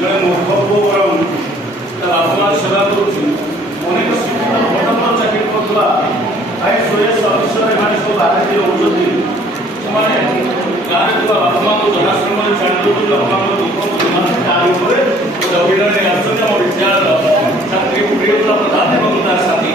जड़े मूर्ख पुओ बरम बापा माँ सेवा करुँच अनेक शिक्षित बड़ बड़ चाकरी करुवा IAS अफिसर एम सब बाहर रोचे से गाँव में बापा माँ को जनाश्रम छाड़ी दूसरी बापा माँ दुख अभिनय आम विद्यालय छात्री प्रियता प्रधान और तार साथी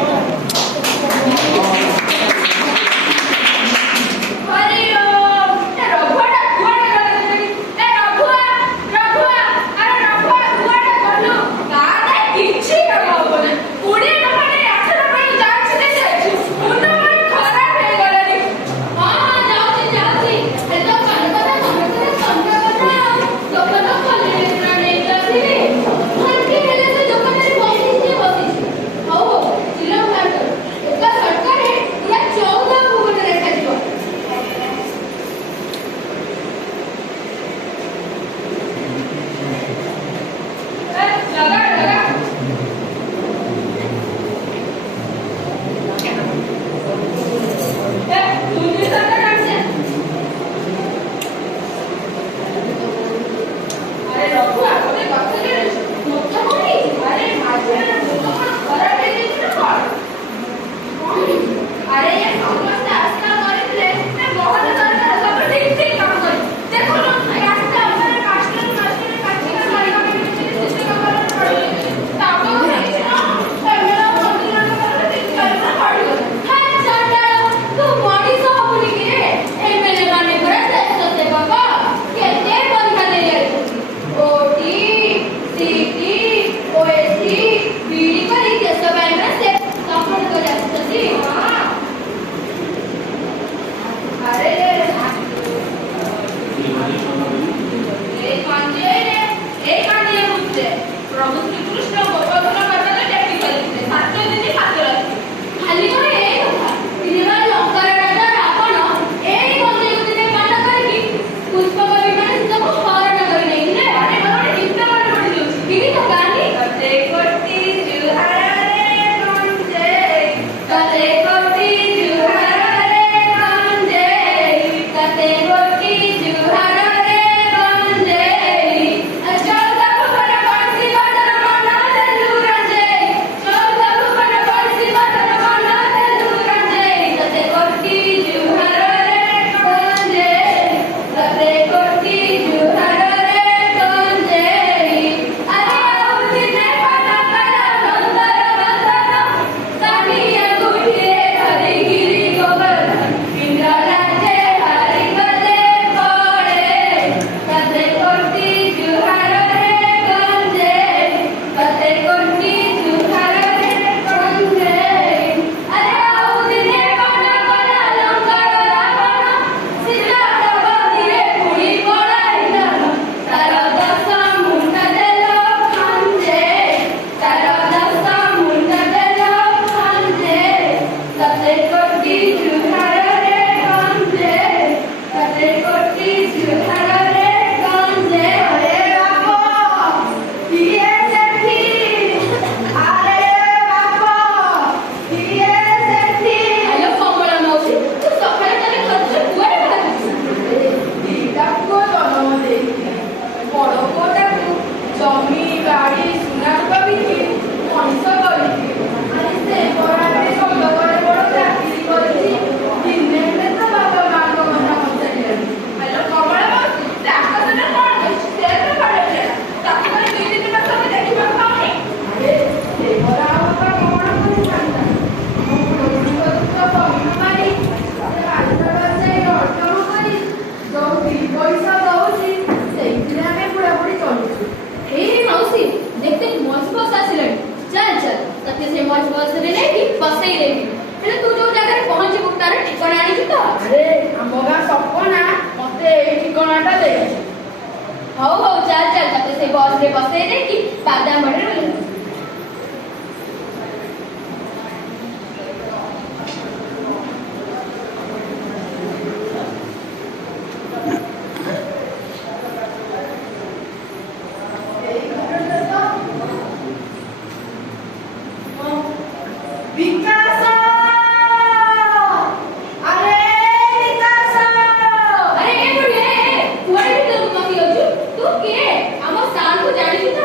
ଆମ ସାର୍ କୁ ଜାଣିଛୁ ତ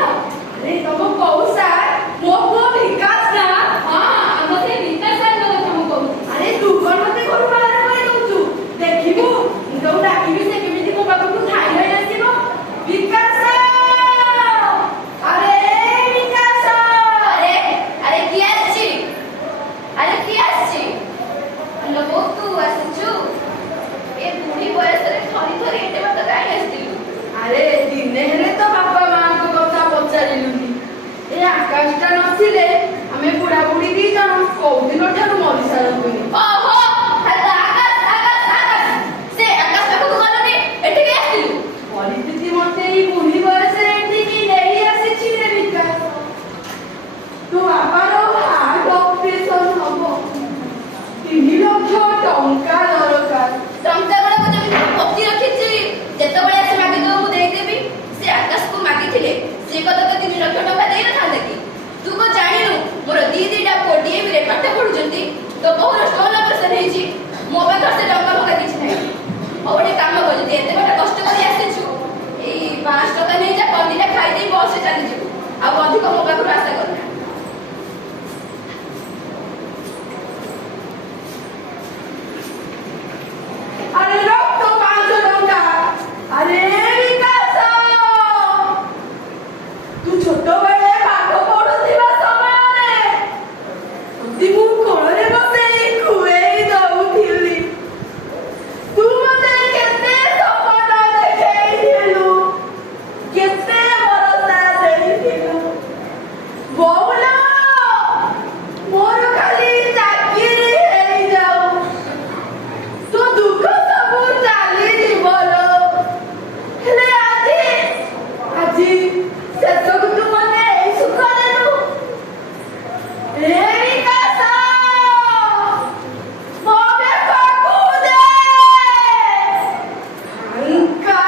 नथिले आमे बुढ़ा बुढ़ी दी जण कोउ दिन ठारू मरि सारंतुनी। ओहो हल्ला आकाश से आकाश पाखକୁ ଗଲନି ଏଠିକି ଆସିଲୁ। परिस्थिति मते ई बुढ़ी बयसरे एଠିକି ନେଇ ଆସିଛି रे विकास। तो बाबार हार्ट ऑपरेशन हबो 3 लाख टंका दरकार। ଟଙ୍କା ଗୁଡାକ ଯେମିତି ପୋତି ରଖିଛି ଯେତେବେଳେ ସେ ମାଗିଦେବ ମୁଁ ଦେଇଦେବି। ସେ ଆକାଶକୁ ମାଗିଥିଲେ ସେ କଥା ତ 3 ଲକ୍ଷ ଟଙ୍କା ଦେଇନଥାନ୍ତା କି? ତୁ କଣ ଜାଣିନୁ ମୋର ଦିଟା ପୁଅ ଡିଏଭି ରେ ପାଠ ପଢୁଛନ୍ତି। ତ ବହୁର ଷ୍ଟୋନ ଅପରେସନ ହେଇଛି। ମୋ ପାଖରେ ସେ ଟଙ୍କା ଫଙ୍କା କିଛି ନାହିଁ। ଆଉ ଗୋଟେ କାମ କର ଯଦି ଏତେ ବାଟ କଷ୍ଟ କରି ଆସିଛୁ ଏଇ 5 ଟଙ୍କା ନେଇଯା କନ୍ଦିଟା ଖାଇଦେଇ ବସରେ ଚାଲିଯିବୁ। ଆଉ ଅଧିକ ମୋ ପାଖରୁ ଆଶା କରନା। अरे रोक तो 500 टंका। अरे विकास तू छोट बेले पाठ पढुथिबा समय रे ती मु कोळे बसेई खुएई दउथिली। तू मते केते सपन देखेइलु केते भरोसा देइलु। बोला मोर खाली चाकरी हेई जाऊ तो दुख सब चाली जीवलो। हेले आजी शेषକୁ तू मने एई सुख देलु। ए विकास ମୋ ବେକକୁ ଦେ ହଙ୍କା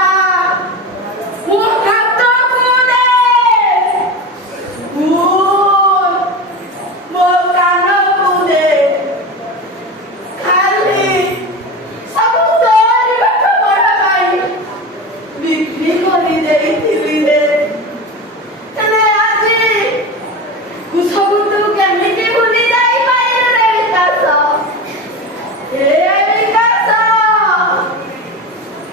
ମୋ ହାତକୁ ଦେ ମୋ କାନକୁ ଦେ ଖାଲି ସବୁ ତୋରି ପାଠ ପଢା ପାଇଁ ବିକ୍ରି କରି ଦେଇଥିଲି ରେ। ହେଲେ ଆଜି ସବୁ ତୁ କେମିତି ଭୁଲି ଯାଇପାରିଲୁ ରେ ବିକାଶ। ଏ ବିକାଶ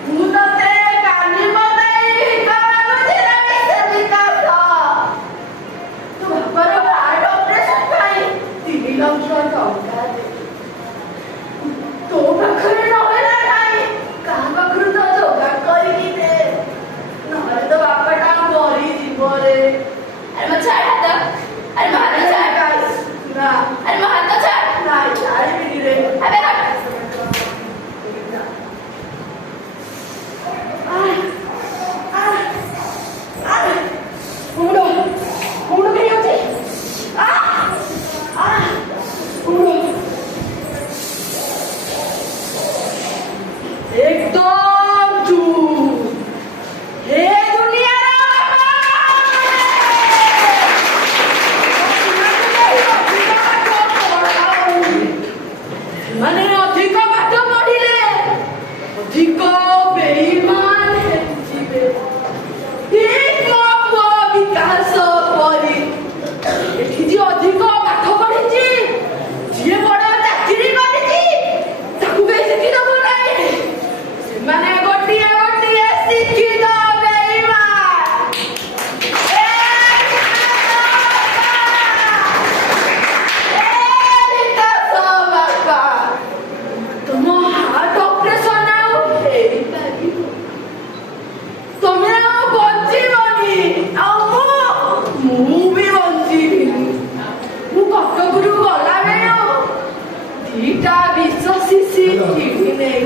ମୁଁ ତତେ କାଲି ବତାଇ ଭିକ ମାଗୁଛି ରେ ବିକାଶ। ତୁ ବାପାର ହାର୍ଟ ଅପରେସନ ପାଇଁ 3 ଲକ୍ଷ ଟଙ୍କା ଦେ। ତୋ ପାଖରେ ନହେଲା ନାହିଁ କାହା ପାଖରୁ ତ ଯୋଗାଡ଼ କରିକି ଦେ ନହେଲେ ତ ବାପାଟା ମରିଯିବ ରେ। ଆରେ ମୋ ଛାଡ ହାତ। ଆରେ ମୋ ହାତ ଛାଡ। ନା ଆରେ ମୋ ହାତ ଛାଡ। ନାଇଁ ଛାଡ଼ିବିନି ରେ। ଆବେ ହଟ। ମୁଣ୍ଡ ମୁଣ୍ଡ ହେଇଯାଉଛି। ମୁଣ୍ଡ एकदम चुप। हे दुनियार ମାନେ ଅଧିକ ପାଠ ପଢିଲେ ଅଧିକ ବେଇମାନ ହେଇଯିବେ। ଠିକ୍ ମୋ ପୁଅ ବିକାଶ ପରି ଏଠି ଯିଏ ଅଧିକ ପାଠ ପଢିଛି ଯିଏ ବଡ ଚାକିରି କରିଛି ତାକୁ କେହି ଶିକ୍ଷିତ କରୁନାହିଁ। ସେମାନେ ଗୋଟିଏ ଗୋଟିଏ ଶିକ୍ଷିତ ବେଇମାନ। ବିକାଶ ବାପା ତମ ହାର୍ଟ ଅପରେସନ ଆଉ ହେଇପାରିବ। ତମେ ଆଉ ବଞ୍ଚିବନି ଆଉ ମୁଁ ବି ବଞ୍ଚିବିନି। ମୁଁ କଟକରୁ ଗଲା ବେଳୁ 2ଟା ବିଷ ଶିଶି କିଣି ନେଇ